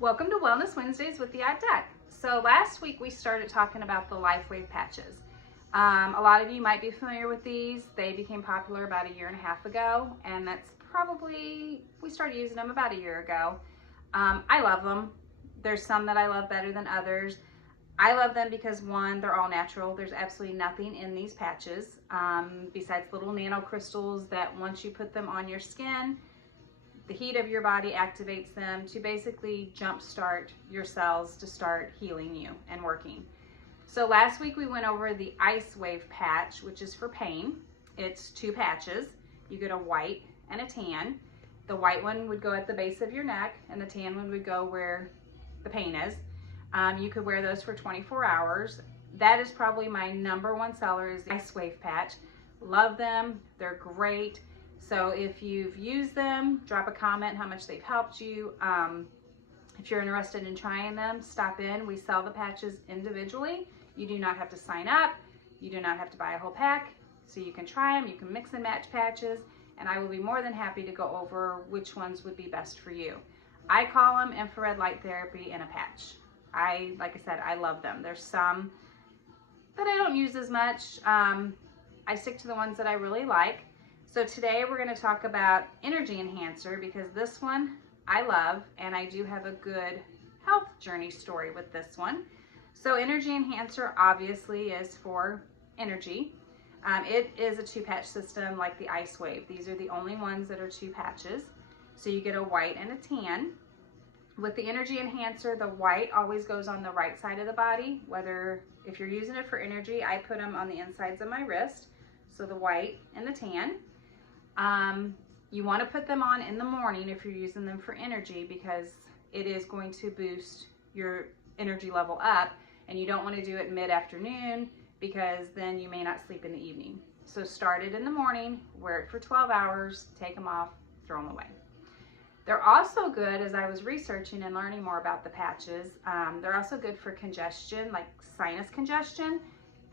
Welcome to Wellness Wednesdays with the Odd Duck. So last week we started talking about the LifeWave patches. A lot of you might be familiar with these. They became popular about a year and a half ago, and that's probably, we started using them about a year ago. I love them. There's some that I love better than others. I love them because one, they're all natural. There's absolutely nothing in these patches besides little nanocrystals that once you put them on your skin, the heat of your body activates them to basically jumpstart your cells to start healing you and working. So last week we went over the IceWave patch, which is for pain. It's 2 patches. You get a white and a tan. The white one would go at the base of your neck and the tan one would go where the pain is. You could wear those for 24 hours. That is probably my #1 seller is the IceWave patch. Love them. They're great. So if you've used them, drop a comment how much they've helped you. If you're interested in trying them, stop in. We sell the patches individually. You do not have to sign up. You do not have to buy a whole pack. So you can try them. You can mix and match patches. And I will be more than happy to go over which ones would be best for you. I call them infrared light therapy in a patch. Like I said, I love them. There's some that I don't use as much. I stick to the ones that I really like. So today we're going to talk about Energy Enhancer because this one I love, and I do have a good health journey story with this one. So Energy Enhancer obviously is for energy. It is a 2-patch system like the IceWave. These are the only ones that are 2 patches. So you get a white and a tan. With the Energy Enhancer, the white always goes on the right side of the body. Whether if you're using it for energy, I put them on the insides of my wrist. So the white and the tan. You want to put them on in the morning if you're using them for energy because it is going to boost your energy level up, and you don't want to do it mid-afternoon because then you may not sleep in the evening. So start it in the morning, wear it for 12 hours, take them off, throw them away. They're also good, as I was researching and learning more about the patches, they're also good for congestion, like sinus congestion,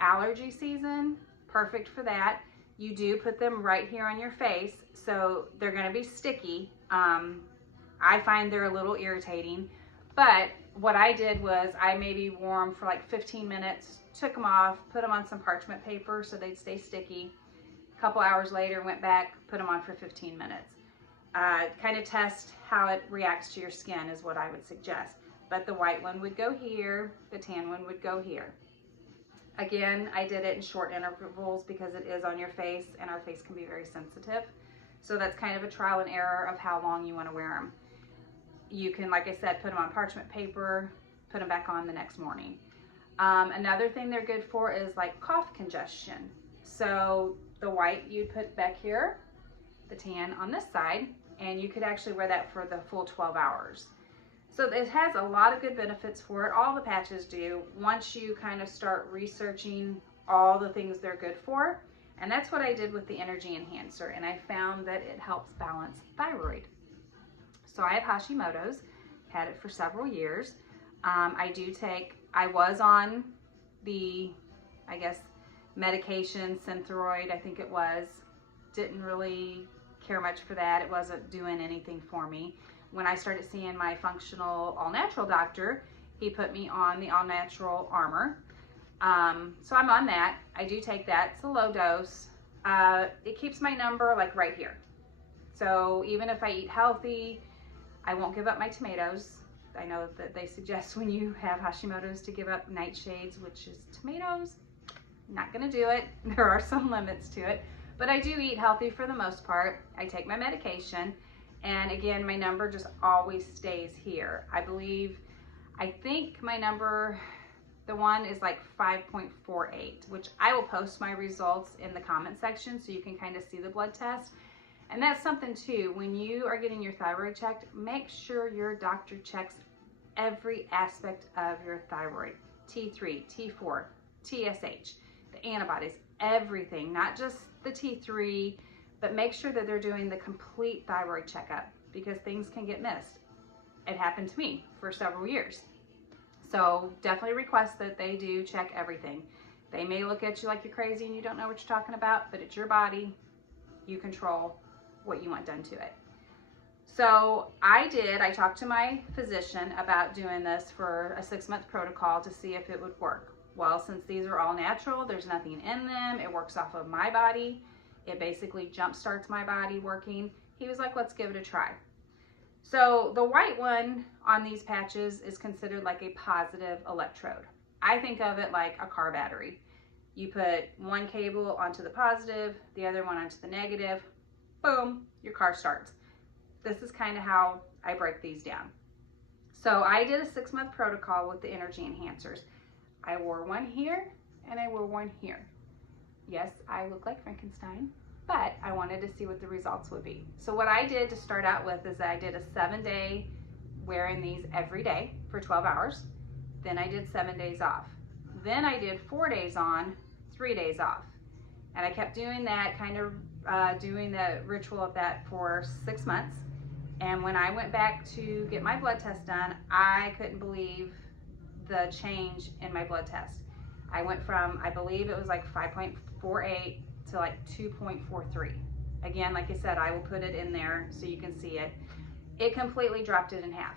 allergy season, perfect for that. You do put them right here on your face, so they're going to be sticky. I find they're a little irritating, but what I did was I maybe wore them for like 15 minutes, took them off, put them on some parchment paper so they'd stay sticky. A couple hours later, went back, put them on for 15 minutes. Kind of test how it reacts to your skin is what I would suggest. But the white one would go here, the tan one would go here. Again, I did it in short intervals because it is on your face and our face can be very sensitive. So that's kind of a trial and error of how long you want to wear them. You can, like I said, put them on parchment paper, put them back on the next morning. Another thing they're good for is like cough congestion. So the white you'd put back here, the tan on this side, and you could actually wear that for the full 12 hours. So it has a lot of good benefits for it. All the patches do once you kind of start researching all the things they're good for. And that's what I did with the Energy Enhancer. And I found that it helps balance thyroid. So I have Hashimoto's, had it for several years. I was on the, I guess, medication, Synthroid, I think it was. Didn't really care much for that. It wasn't doing anything for me. When I started seeing my functional all-natural doctor, he put me on the all-natural Armour. So I'm on that. I do take that. It's a low dose. It keeps my number like right here. So even if I eat healthy, I won't give up my tomatoes. I know that they suggest when you have Hashimoto's to give up nightshades, which is tomatoes. Not gonna do it. There are some limits to it. But I do eat healthy for the most part. I take my medication. And again, my number just always stays here. I think my number, the one is like 5.48, which I will post my results in the comment section so you can kind of see the blood test. And that's something too, when you are getting your thyroid checked, make sure your doctor checks every aspect of your thyroid. T3, T4, TSH, the antibodies, everything, not just the T3, but make sure that they're doing the complete thyroid checkup because things can get missed. It happened to me for several years. So definitely request that they do check everything. They may look at you like you're crazy and you don't know what you're talking about, but it's your body. You control what you want done to it. So I talked to my physician about doing this for a 6-month protocol to see if it would work. Well, since these are all natural, there's nothing in them, it works off of my body, it basically jumpstarts my body working. He was like, let's give it a try. So the white one on these patches is considered like a positive electrode. I think of it like a car battery. You put one cable onto the positive, the other one onto the negative, boom, your car starts. This is kind of how I break these down. So I did a 6-month protocol with the energy enhancers. I wore one here and I wore one here. Yes, I look like Frankenstein, but I wanted to see what the results would be. So what I did to start out with is I did a 7-day wearing these every day for 12 hours. Then I did 7 days off. Then I did 4 days on, 3 days off. And I kept doing that, kind of doing the ritual of that for 6 months. And when I went back to get my blood test done, I couldn't believe the change in my blood test. I went from, I believe it was like 5.48 to like 2.43. Again, like I said, I will put it in there so you can see it. It completely dropped it in half.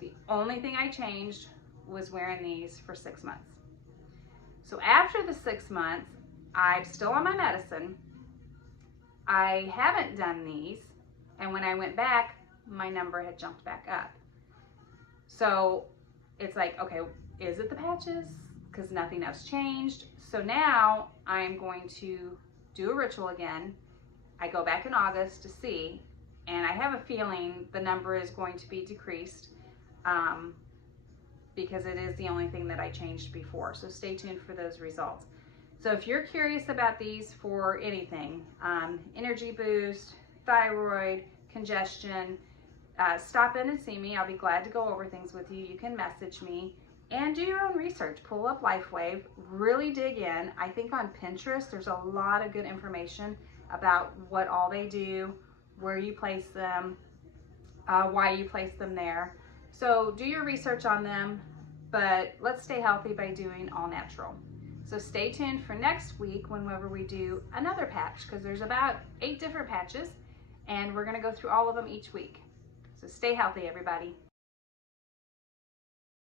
The only thing I changed was wearing these for 6 months. So after the 6 months, I'm still on my medicine. I haven't done these, and when I went back, my number had jumped back up. So it's like, okay, is it the patches? Because nothing else changed. So now I'm going to do a ritual again. I go back in August to see, and I have a feeling the number is going to be decreased because it is the only thing that I changed before. So stay tuned for those results. So if you're curious about these for anything, energy boost, thyroid, congestion, stop in and see me. I'll be glad to go over things with you. You can message me and do your own research. Pull up LifeWave, really dig in. I think on Pinterest, there's a lot of good information about what all they do, where you place them, why you place them there. So do your research on them, but let's stay healthy by doing all natural. So stay tuned for next week whenever we do another patch, because there's about 8 different patches and we're gonna go through all of them each week. So stay healthy, everybody.